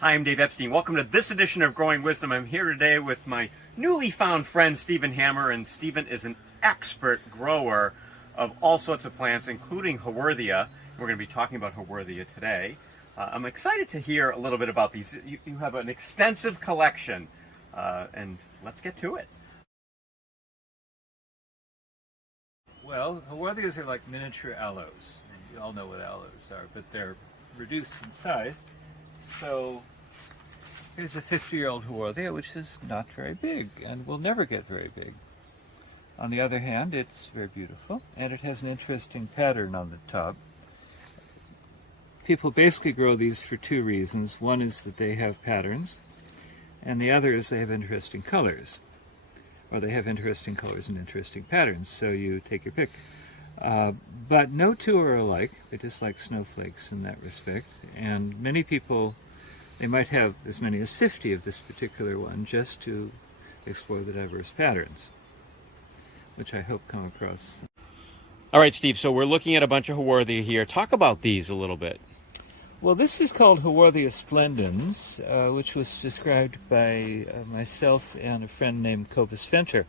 Hi, I'm Dave Epstein. Welcome to this edition of Growing Wisdom. I'm here today with my newly found friend, Stephen Hammer, and Stephen is an expert grower of all sorts of plants, including Haworthia. We're going to be talking about Haworthia today. I'm excited to hear a little bit about these. You have an extensive collection, and let's get to it. Well, Haworthias are like miniature aloes. You all know what aloes are, but they're reduced in size. So here's a 50-year-old Haworthia, which is not very big and will never get very big. On the other hand, it's very beautiful, and it has an interesting pattern on the top. People basically grow these for two reasons. One is that they have patterns, and the other is they have interesting colors. Or they have interesting colors and interesting patterns, so you take your pick. But no two are alike. They're just like snowflakes in that respect. And many people, they might have as many as 50 of this particular one just to explore the diverse patterns, which I hope come across. All right, Steve, so we're looking at a bunch of Haworthia here. Talk about these a little bit. Well, this is called Haworthia splendens, which was described by myself and a friend named Cobus Venter.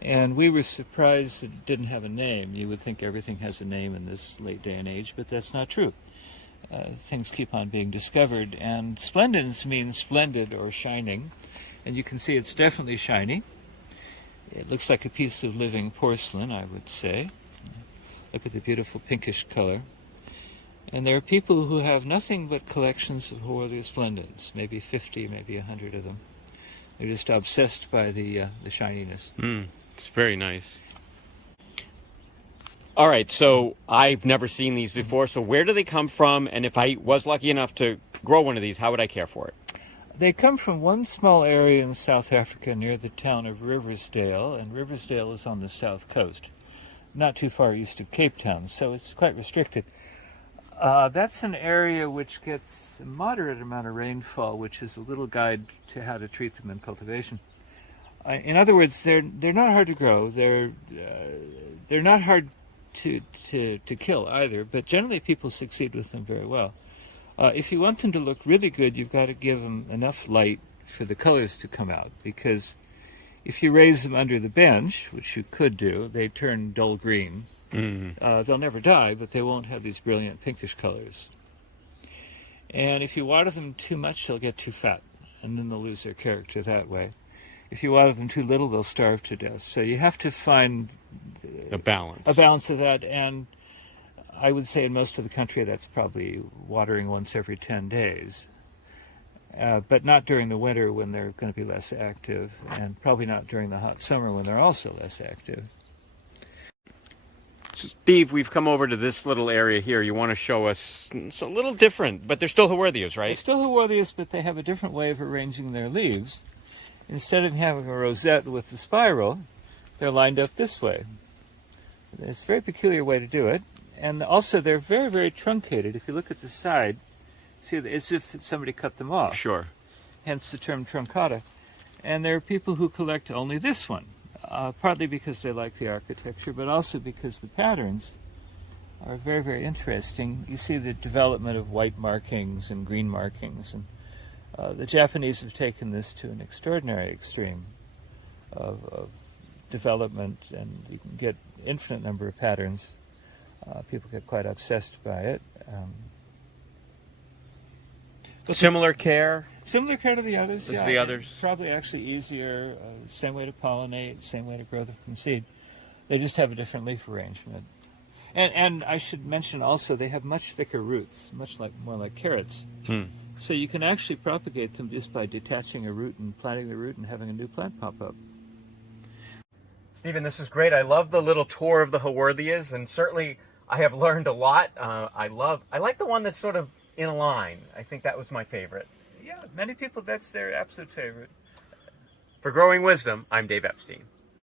And we were surprised that it didn't have a name. You would think everything has a name in this late day and age, but that's not true. Things keep on being discovered, and splendens means splendid or shining. And you can see it's definitely shiny. It looks like a piece of living porcelain, I would say. Look at the beautiful pinkish color. And there are people who have nothing but collections of Haworthia splendens, maybe 50, maybe 100 of them. They're just obsessed by the shininess. It's very nice. All right, so I've never seen these before, so where do they come from? And if I was lucky enough to grow one of these, how would I care for it? They come from one small area in South Africa near the town of Riversdale, and Riversdale is on the south coast, not too far east of Cape Town, so it's quite restricted. That's an area which gets a moderate amount of rainfall, which is a little guide to how to treat them in cultivation. In other words, they're not hard to grow. They're not hard to kill either, but generally people succeed with them very well. If you want them to look really good, you've got to give them enough light for the colors to come out, because if you raise them under the bench, which you could do, they turn dull green. They'll never die, but they won't have these brilliant pinkish colors. And if you water them too much, they'll get too fat, and then they'll lose their character that way. If you water them too little, they'll starve to death. So you have to find A balance of that, and I would say in most of the country that's probably watering once every 10 days. But not during the winter when they're going to be less active, and probably not during the hot summer when they're also less active. Steve, we've come over to this little area here. You want to show us, it's a little different, but they're still Haworthias, right? They're still Haworthias, but they have a different way of arranging their leaves. Instead of having a rosette with the spiral, they're lined up this way. It's a very peculiar way to do it. And also they're very, very truncated. If you look at the side, see, it's as if somebody cut them off. Sure. Hence the term truncata. And there are people who collect only this one. Partly because they like the architecture, but also because the patterns are very, very interesting. You see the development of white markings and green markings, and the Japanese have taken this to an extraordinary extreme of development, and you can get infinite number of patterns. People get quite obsessed by it. Similar care? Similar care to the others, As the others? Probably actually easier, same way to pollinate, same way to grow them from seed. They just have a different leaf arrangement. And I should mention also they have much thicker roots, more like carrots. So you can actually propagate them just by detaching a root and planting the root and having a new plant pop up. Stephen, this is great. I love the little tour of the Haworthias, and certainly I have learned a lot. I like the one that's sort of in a line. I think that was my favorite. Yeah, many people, that's their absolute favorite. For Growing Wisdom, I'm Dave Epstein.